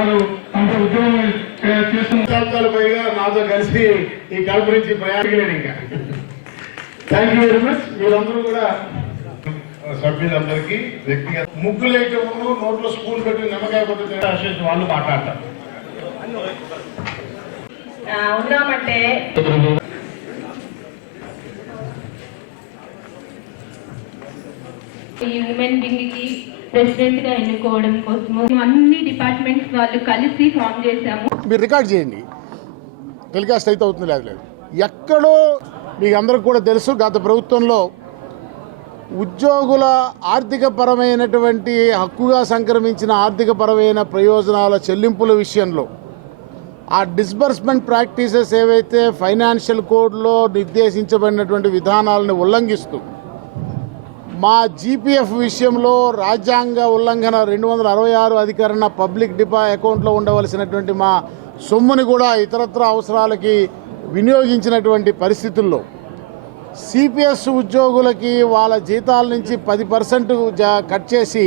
వారు అంత ఉద్యోగం దశాబ్దాల పైగా నాతో కలిసి ఈ కడప నుంచి ప్రయాణికలేడు ఇంకా. థ్యాంక్ యూ వెరీ మచ్ మీరందరూ కూడా సభ్యులందరికీ వ్యక్తిగత ముగ్గులు వేయటము నోట్లో స్పూన్ పెట్టి నిమ్మకాయ కొట్టి అసోసియేషన్ వాళ్ళు మాట్లాడతారు. ఉన్నామంటే ఈ ఉమెన్ వింగ్ ప్రెసిడెంట్గా ఎన్నుకోవడం కోసము అన్ని డిపార్ట్మెంట్స్ వాళ్ళు కలిసి ఫామ్ చేశాము. మీరు రికార్డ్ చేయండి. టెలికాస్ట్ అయితే అవుతుంది లేదు లేదు. ఎక్కడో మీకు అందరికి కూడా తెలుసు గత ప్రభుత్వంలో ఉద్యోగుల ఆర్థిక పరమైనటువంటి హక్కుగా సంక్రమించిన ఆర్థిక పరమైన ప్రయోజనాల చెల్లింపుల విషయంలో ఆ డిస్బర్స్మెంట్ ప్రాక్టీసెస్ ఏవైతే ఫైనాన్షియల్ కోడ్లో నిర్దేశించబడినటువంటి విధానాలను ఉల్లంఘిస్తూ మా జీపీఎఫ్ విషయంలో రాజ్యాంగ ఉల్లంఘన రెండు వందల అరవై ఆరు అధికరణ పబ్లిక్ డిపా అకౌంట్లో ఉండవలసినటువంటి మా సొమ్ముని కూడా ఇతరత్ర అవసరాలకి వినియోగించినటువంటి పరిస్థితుల్లో సిపిఎస్ ఉద్యోగులకి వాళ్ళ జీతాల నుంచి పది పర్సెంట్ కట్ చేసి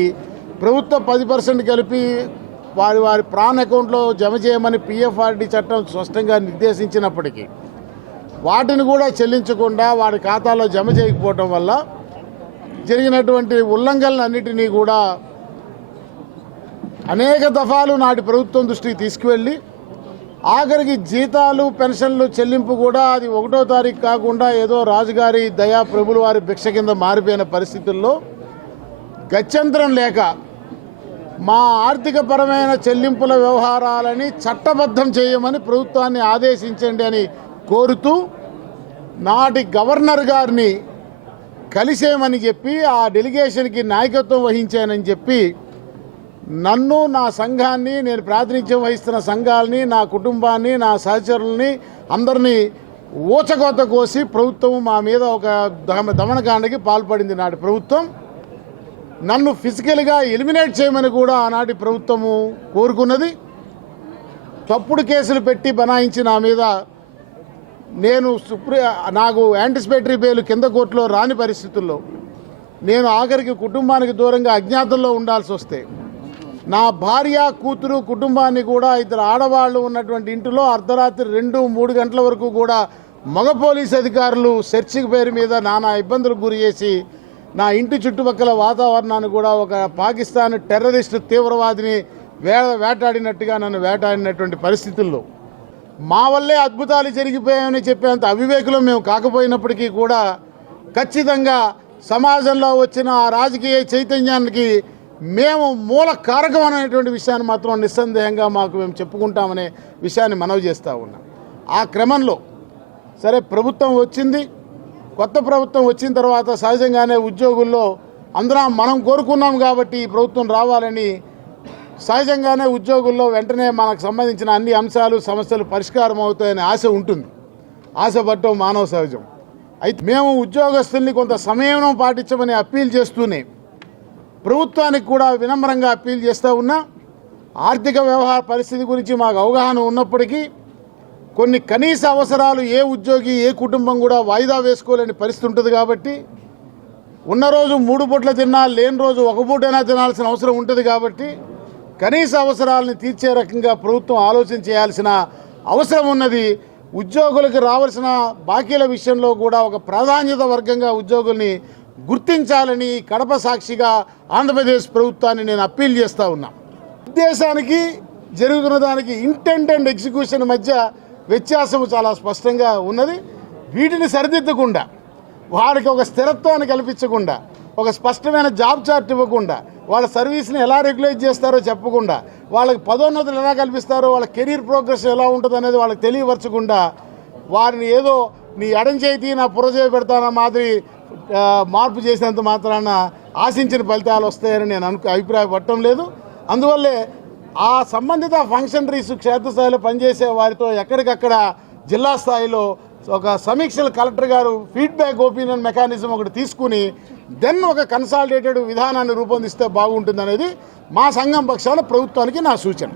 ప్రభుత్వ పది పర్సెంట్ కలిపి వారి వారి ప్రాన్ అకౌంట్లో జమ చేయమని పిఎఫ్ఆర్డి చట్టం స్పష్టంగా నిర్దేశించినప్పటికీ వాటిని కూడా చెల్లించకుండా వారి ఖాతాలో జమ చేయకపోవటం వల్ల జరిగినటువంటి ఉల్లంఘనలన్నిటినీ కూడా అనేక దఫాలు నాటి ప్రభుత్వం దృష్టికి తీసుకువెళ్ళి ఆఖరికి జీతాలు పెన్షన్లు చెల్లింపు కూడా అది ఒకటో తారీఖు కాకుండా ఏదో రాజుగారి దయా ప్రభుల వారి భిక్ష కింద మారిపోయిన పరిస్థితుల్లో గత్యంతరం లేక మా ఆర్థిక పరమైన చెల్లింపుల వ్యవహారాలని చట్టబద్ధం చేయమని ప్రభుత్వాన్ని ఆదేశించండి అని కోరుతూ నాటి గవర్నర్ గారిని కలిసేమని చెప్పి ఆ డెలిగేషన్కి నాయకత్వం వహించానని చెప్పి నన్ను నా సంఘాన్ని నేను ప్రాతినిధ్యం వహిస్తున్న సంఘాలని నా కుటుంబాన్ని నా సహచరుల్ని అందరినీ ఊచకోత కోసి ప్రభుత్వం మా మీద ఒక దమనకాండకి పాల్పడింది నాటి ప్రభుత్వం. నన్ను ఫిజికల్గా ఎలిమినేట్ చేయమని కూడా ఆనాటి ప్రభుత్వము కోరుకున్నది. తప్పుడు కేసులు పెట్టి బనాయించి నా మీద నేను సుప్రీ నాకు యాంటిసిపేటరీ బెయిల్ కింద కోర్టులో రాని పరిస్థితుల్లో నేను ఆఖరికి కుటుంబానికి దూరంగా అజ్ఞాతంలో ఉండాల్సి వస్తే నా భార్య కూతురు కుటుంబాన్ని కూడా ఇద్దరు ఆడవాళ్ళు ఉన్నటువంటి ఇంటిలో అర్ధరాత్రి రెండు మూడు గంటల వరకు కూడా మగ పోలీస్ అధికారులు సెర్చింగ్ పేరు మీద నానా ఇబ్బందులకు గురి చేసి నా ఇంటి చుట్టుపక్కల వాతావరణాన్ని కూడా ఒక పాకిస్తాన్ టెర్రరిస్ట్ తీవ్రవాదిని వే వేటాడినట్టుగా నన్ను వేటాడినటువంటి పరిస్థితుల్లో మా వల్లే అద్భుతాలు జరిగిపోయాయని చెప్పేంత అవివేకులు మేము కాకపోయినప్పటికీ కూడా ఖచ్చితంగా సమాజంలో వచ్చిన ఆ రాజకీయ చైతన్యానికి మేము మూల కారకం అనేటువంటి విషయాన్ని మాత్రం నిస్సందేహంగా మాకు మేము చెప్పుకుంటామనే విషయాన్ని మనవి చేస్తూ ఉన్నాం. ఆ క్రమంలో సరే ప్రభుత్వం వచ్చింది కొత్త ప్రభుత్వం వచ్చిన తర్వాత సహజంగానే ఉద్యోగుల్లో అందరం మనం కోరుకున్నాం కాబట్టి ఈ ప్రభుత్వం రావాలని సహజంగానే ఉద్యోగుల్లో వెంటనే మనకు సంబంధించిన అన్ని అంశాలు సమస్యలు పరిష్కారం అవుతాయనే ఆశ ఉంటుంది. ఆశ మానవ సహజం. అయితే మేము ఉద్యోగస్తుల్ని కొంత సమయం పాటించమని అప్పీల్ చేస్తూనే ప్రభుత్వానికి కూడా వినమ్రంగా అప్పీల్ చేస్తూ ఉన్నా ఆర్థిక వ్యవహార పరిస్థితి గురించి మాకు అవగాహన ఉన్నప్పటికీ కొన్ని కనీస అవసరాలు ఏ ఉద్యోగి ఏ కుటుంబం కూడా వాయిదా వేసుకోలేని పరిస్థితి ఉంటుంది కాబట్టి ఉన్న రోజు మూడు పూట్ల తిన్నా లేని రోజు ఒక పూటైనా తినాల్సిన అవసరం ఉంటుంది కాబట్టి కనీస అవసరాలను తీర్చే రకంగా ప్రభుత్వం ఆలోచన చేయాల్సిన అవసరం ఉన్నది. ఉద్యోగులకు రావాల్సిన బాకీల విషయంలో కూడా ఒక ప్రాధాన్యత వర్గంగా ఉద్యోగుల్ని గుర్తించాలని కడప సాక్షిగా ఆంధ్రప్రదేశ్ ప్రభుత్వాన్ని నేను అప్పీల్ చేస్తూ ఉన్నా. ఉద్దేశానికి జరుగుతున్న దానికి ఇంటెంట్ అండ్ ఎగ్జిక్యూషన్ మధ్య వ్యత్యాసం చాలా స్పష్టంగా ఉన్నది. వీటిని సరిదిద్దకుండా వారికి ఒక స్థిరత్వాన్ని కల్పించకుండా ఒక స్పష్టమైన జాబ్ చార్ట్ ఇవ్వకుండా వాళ్ళ సర్వీస్ని ఎలా రెగ్యులేట్ చేస్తారో చెప్పకుండా వాళ్ళకి పదోన్నతులు ఎలా కల్పిస్తారో వాళ్ళ కెరీర్ ప్రోగ్రెస్ ఎలా ఉంటుంది అనేది వాళ్ళకి తెలియపరచకుండా వారిని ఏదో నీ ఎడంచేతి నా పురజే పెడతాన మాదిరి మార్పు చేసినంత మాత్రాన ఆశించిన ఫలితాలు వస్తాయని నేను అను అభిప్రాయపడటం లేదు. అందువల్లే ఆ సంబంధిత ఫంక్షనరీస్ క్షేత్రస్థాయిలో పనిచేసే వారితో ఎక్కడికక్కడ జిల్లా స్థాయిలో ఒక సమీక్షలు కలెక్టర్ గారు ఫీడ్బ్యాక్ ఒపీనియన్ మెకానిజం ఒకటి తీసుకుని దెన్ ఒక కన్సాలిడేటెడ్ విధానాన్ని రూపొందిస్తే బాగుంటుంది అనేది మా సంఘం పక్షాన ప్రభుత్వానికి నా సూచన.